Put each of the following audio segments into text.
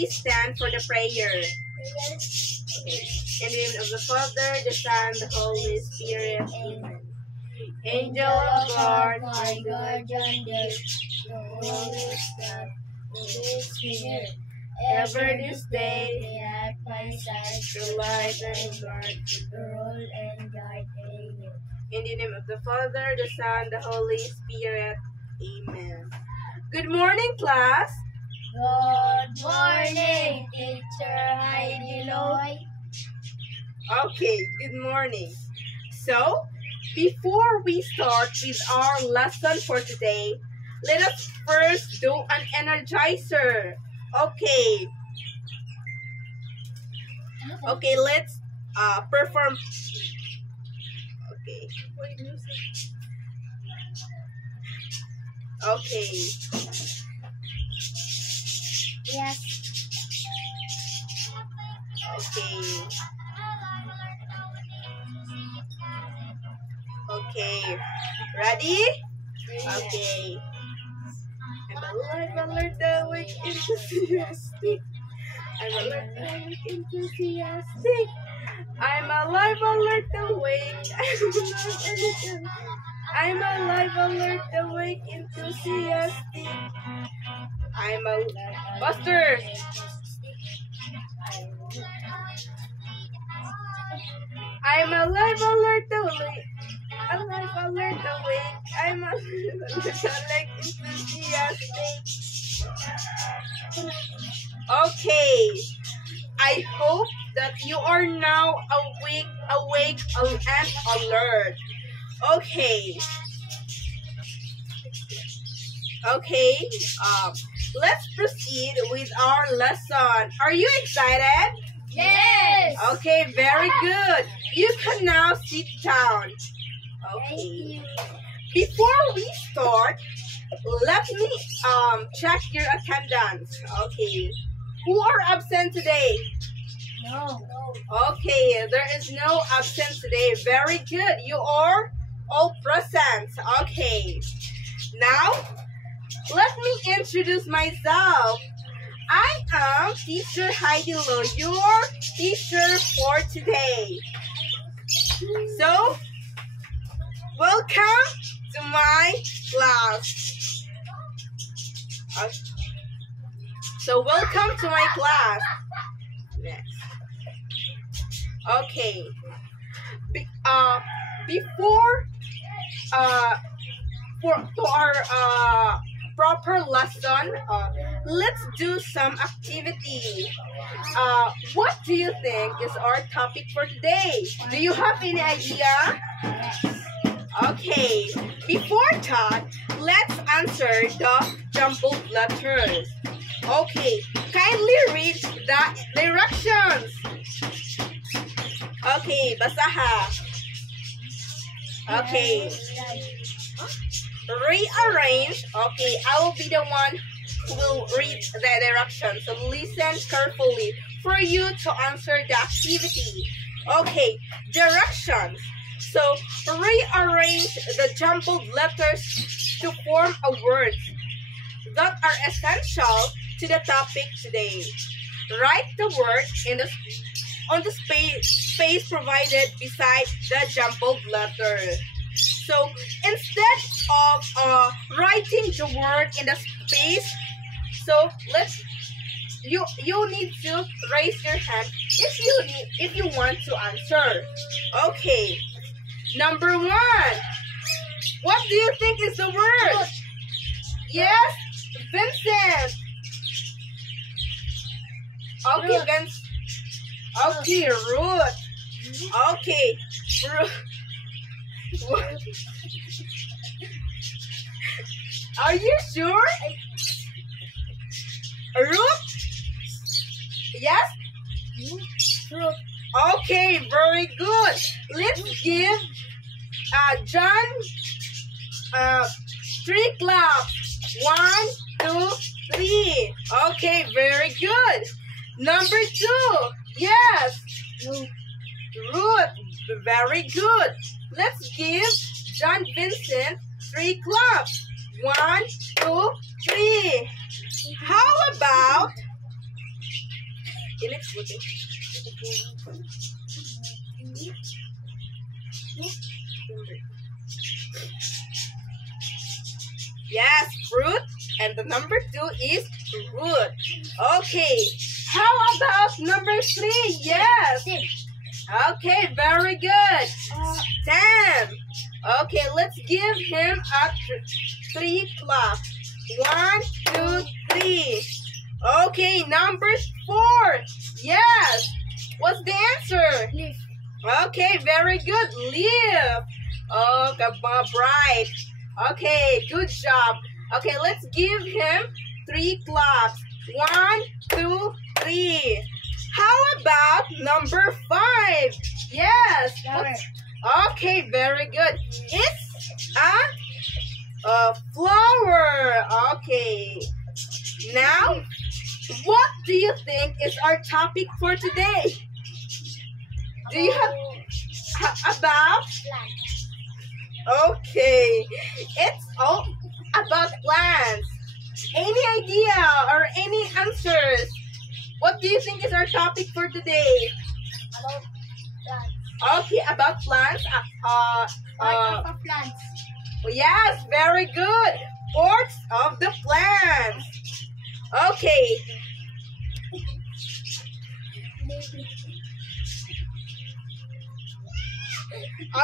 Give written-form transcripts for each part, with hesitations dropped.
please stand for the prayer. Okay. In the name of the Father, the Son, the Holy Spirit. Amen. Angel of God, my guardian, the Holy Spirit, ever this day, they at my side, to light and guard, to rule and guide. Amen. In the name of the Father, the Son, the Holy Spirit. Amen. Good morning, class. Good morning, Teacher Heidi Loy. Okay, good morning. So, before we start with our lesson for today, let us first do an energizer. Okay. Okay, let's perform. Okay. Okay. Yes. Okay. Okay. Ready? Okay. I'm alive, alert, awake, enthusiastic. I'm alert, awake, enthusiastic. I'm alive, alert, awake. I'm alive, alert, awake, enthusiastic. I'm a Buster. I'm alive, alert, awake. Alive, alert, awake. I'm alive, alert, awake, enthusiastic. Okay. I hope that you are now awake, and alert. Okay. Okay. Let's proceed with our lesson. Are you excited? Yes. Okay, very good. You can now sit down. Okay. Before we start, let me check your attendance. Okay. Who are absent today? No. Okay, there is no absent today. Very good. You are all present. Okay. Now, let me introduce myself. I am Teacher Heidi Loy, your teacher for today. So, welcome to my class. So, welcome to my class. Next. Okay. Before for our proper lesson, let's do some activity. What do you think is our topic for today? Do you have any idea? Okay. Before that, let's answer the jumbled letters. Okay. Kindly read the directions. Okay, basaha. Okay. Rearrange. Okay, I will be the one who will read the directions. So listen carefully for you to answer the activity. Okay, directions. So rearrange the jumbled letters to form a word that are essential to the topic today. Write the word on the space provided beside the jumbled letter. So instead of writing the word in the space, so you need to raise your hand if you want to answer. Okay. Number 1. What do you think is the word? Yes, Vincent. Okay, Vincent. Okay, Ruth. Okay, Ruth. Are you sure? Ruth? Yes? Fruit. Okay, very good. Let's give John 3 claps. 1, 2, 3. Okay, very good. Number 2. Yes. Ruth. Very good. Let's give John Vincent 3 claps. 1, 2, 3. How about Init buti. Yes, fruit. And the number 2 is root. Okay. How about number 3? Yes. Okay, very good. Sam. Okay, let's give him a 3 clap. 1, 2, 3. Okay, number 4. Yes. What's the answer? Leaf. Okay, very good. Leaf. Oh, bright. Okay, good job. Okay, let's give him 3 claps. 1, 2, 3. How about number 5? Yes. Flower. Okay, very good. It's a flower. Okay. Now, what do you think is our topic for today? Do you have about? Plant. Okay, it's all about plants. Any idea or any answers? What do you think is our topic for today? About plants. Okay, about plants. Part of a plant. Yes, very good. Parts of the plants. Okay.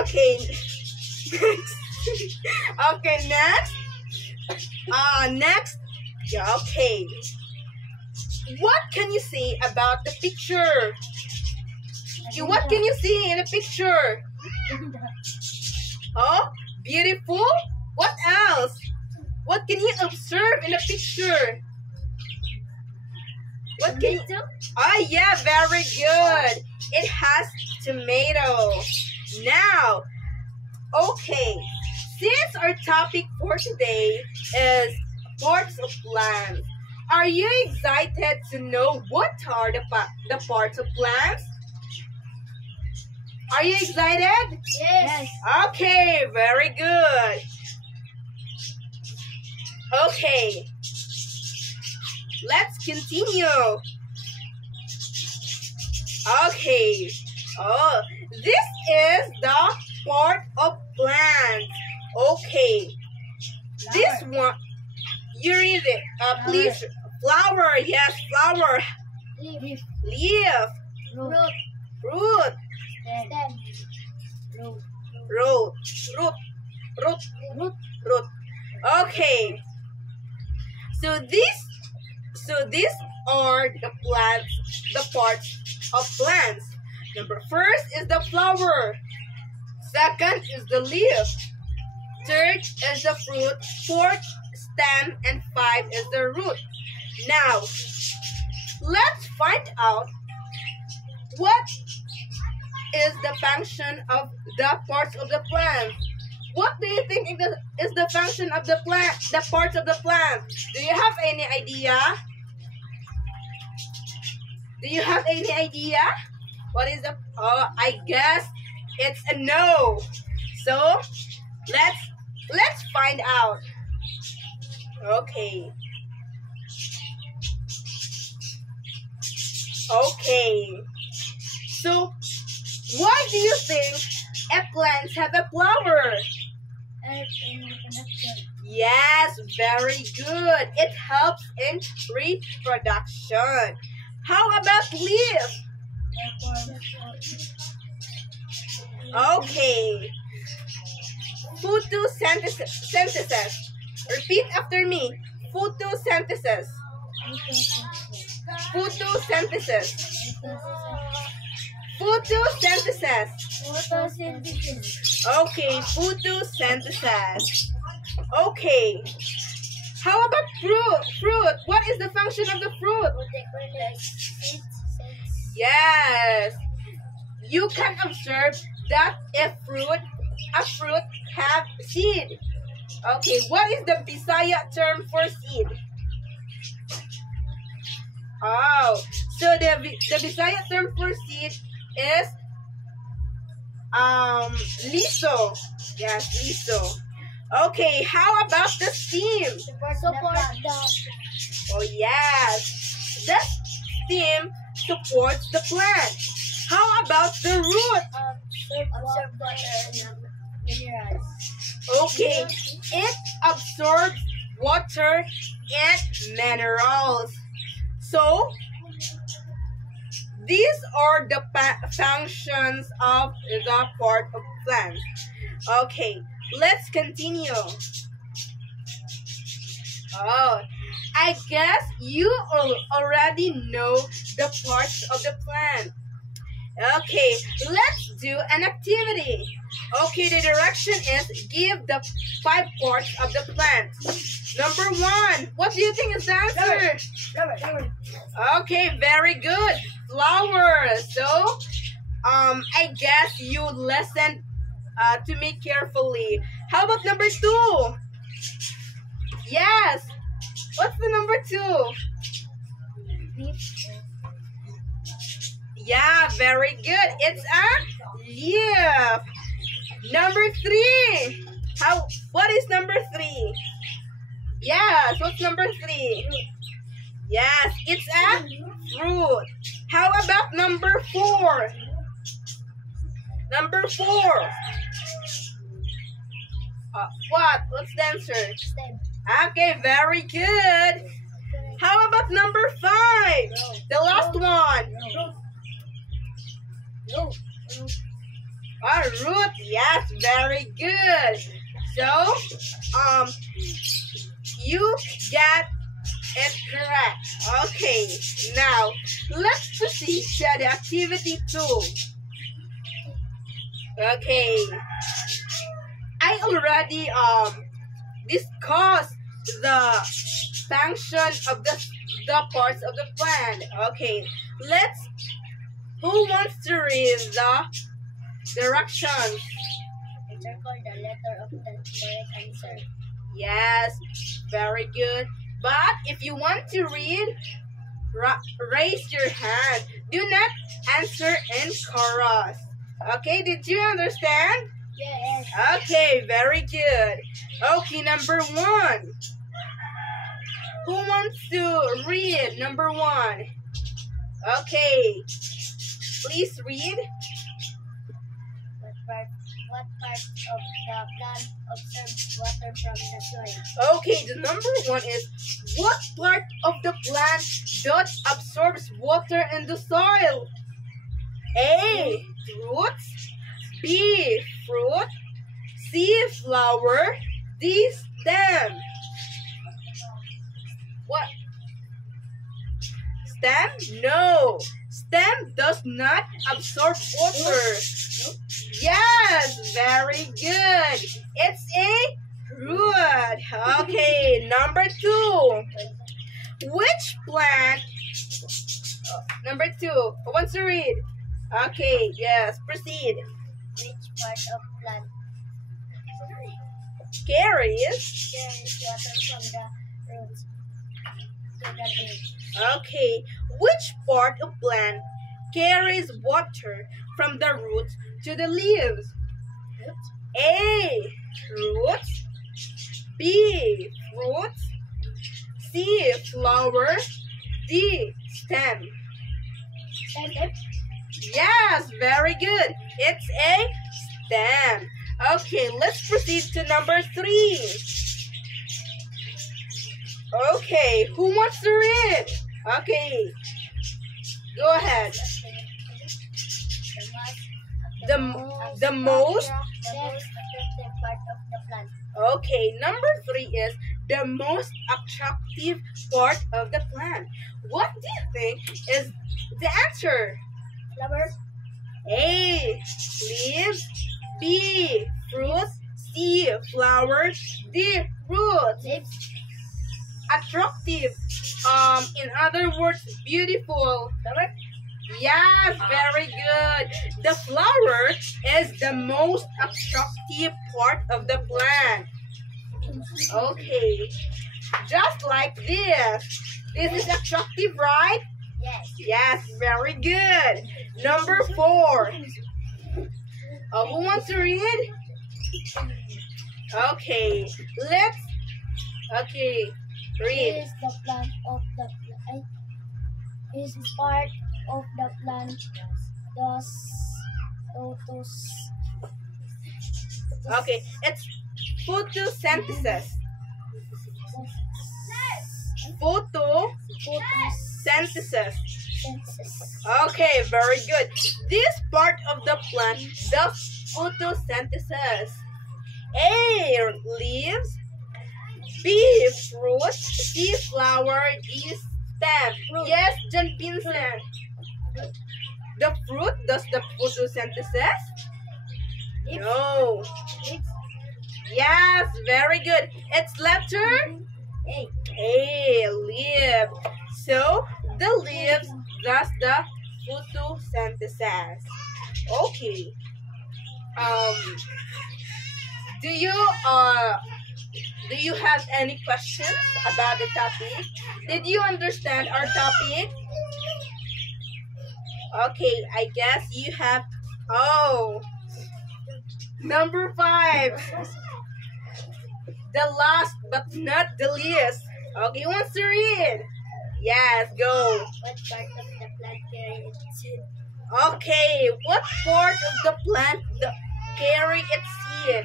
Okay. Okay, next. Next. Yeah, okay. What can you say about the picture? Okay, what can you see in the picture? Oh, beautiful. What else? What can you observe in the picture? What can you? Oh yeah, very good. It has tomato. Now, okay. Since our topic for today is parts of plants, are you excited to know what are the parts of plants? Are you excited? Yes. Okay, very good. Okay, let's continue. Okay. Oh, this is the part of plants. Okay. This one, you read it. Please. Flower. Yes, flower. Leaf. Leaf. Root. Fruit. Stem. Root. Root. Root. Root. Root. Okay. So these are the plants, the parts of plants. Number first is the flower. Second is the leaf. Third is the fruit. Fourth, stem, and 5 is the root. Now, let's find out what is the function of the parts of the plant. What do you think is the function of the plant, the parts of the plant? Do you have any idea? Do you have any idea? What is the? Oh, I guess it's a no. So let's find out. Okay. Okay. So, why do you think plants have a flower? Earth in reproduction. Yes, very good. It helps in reproduction. How about leaf? Okay. Photosynthesis. Repeat after me. Photosynthesis. Photosynthesis. Photosynthesis. Photosynthesis. Okay, photosynthesis. Okay. How about fruit? Fruit. What is the function of the fruit? Yes. You can observe that a fruit have seed. Okay, what is the Bisaya term for seed? Oh, so the Bisaya term for seed is liso. Yes, liso. Okay, how about the stem? Support the Oh yes, the stem supports the plant? How about the root? Absorb water and minerals. Okay, it absorbs water and minerals. So, these are the functions of the part of plants. Okay, let's continue. Oh, I guess you already know the parts of the plant. Okay, let's do an activity. Okay, the direction is give the 5 parts of the plant. Number 1, what do you think is the answer? Flower. Okay, very good. Flowers. So, I guess you listened to me carefully. How about number 2? Yes. What's the number 2? Yeah, very good. It's a leaf. Number 3. What is number 3? Yes, what's number 3? Yes, it's a fruit. How about number 4? Number 4. What's the answer? Stem. Okay, very good. How about number 5? The last one. No. Root. Yes, very good. So, you get it correct. Okay, now let's proceed to the activity 2. Okay, I already discussed the function of the parts of the plant. Okay, who wants to read the directions? Encircle the letter of the correct answer. Yes, very good. But if you want to read, raise your hand. Do not answer in chorus. Okay, did you understand? Yes. Okay, very good. Okay, number 1. Who wants to read number 1? Okay, please read. What part of the plant absorbs water from the soil? Okay, the number 1 is what part of the plant that absorbs water in the soil? A. Roots. B. Fruit. C. Flower. D. Stem. What? Stem? No. Stem does not absorb water. Yes, very good. It's a root. Okay, number 2. Which plant? Number 2. Who wants to read? Okay, yes, proceed. Which part of plant Carries. water from the roots to the leaves? Okay, which part of plant carries water from the roots to the leaves? Roots. A. Roots. B. Fruits. C. Flower. D. Stem. Stem. Yes, very good. It's a stem. Okay, let's proceed to number 3. Okay, who wants to read? Okay, go ahead. The most. attractive part of the plant. Okay, number 3 is the most attractive part of the plant. What do you think is the answer? Flower. A. Leaves. B. Fruit. C. Flower. D. Roots. Leaves. Attractive. In other words, beautiful. Flower. Yes, very good. The flower is the most attractive part of the plant. Okay, just like this. This is attractive, right? Yes. Yes, very good. Number 4. Who wants to read? Okay, read. Is the plant of the plant is part of the plant does Okay, it's photosynthesis. Photosynthesis. Okay, very good. This part of the plant does photosynthesis. A. Leaves. B. Fruit. C. Flower. D. Stem. Yes, John Vincent. The fruit does the photosynthesis? No. Yes, very good. It's letter A. Leaf. So the leaves does the photosynthesis. Okay. Do you have any questions about the topic? Did you understand our topic? Okay, I guess you have. Oh, number 5. The last but not the least. Okay, who wants to read? Yes, go. What part of the plant carry its seed? Okay, what part of the plant carry its seed?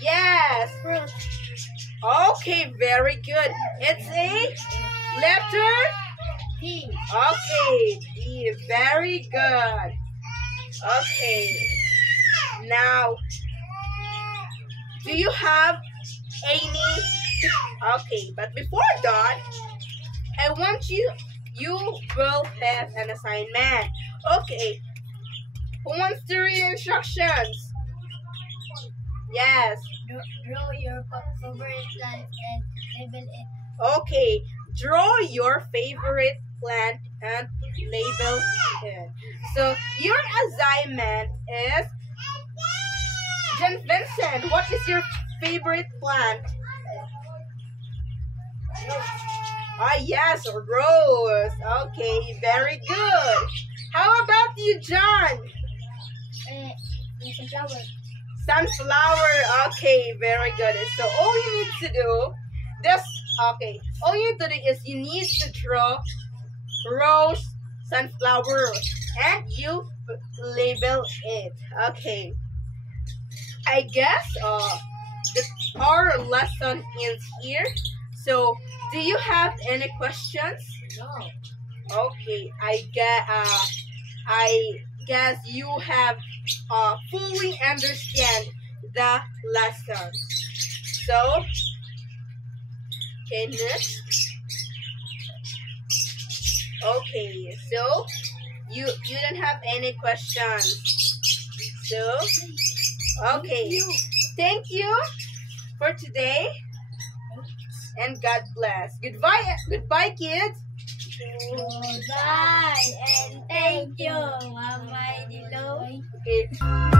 Yes. Fruit. Okay, very good. It's a letter D. Okay, D. Very good. Okay. Now, do you have any? Okay, but before that, I want you will have an assignment. Okay. Who wants to read instructions? Yes. Draw your favorite plant and label it. Okay. Draw your favorite plant and label it. So your assignment is John Vincent. What is your favorite plant? Ah, yes, rose. Okay, very good. How about you, John? Sunflower. Sunflower. Okay, very good. So all you need to do, all you need to do is you need to draw rose, sunflower, and you label it. Okay. I guess our lesson ends here. So, do you have any questions? No. Okay, I guess you have fully understand the lesson. So, okay, next. Okay, so you don't have any questions. So, okay, thank you for today. And God bless. Goodbye, kids. Goodbye and thank you, Mama Dilo. Okay.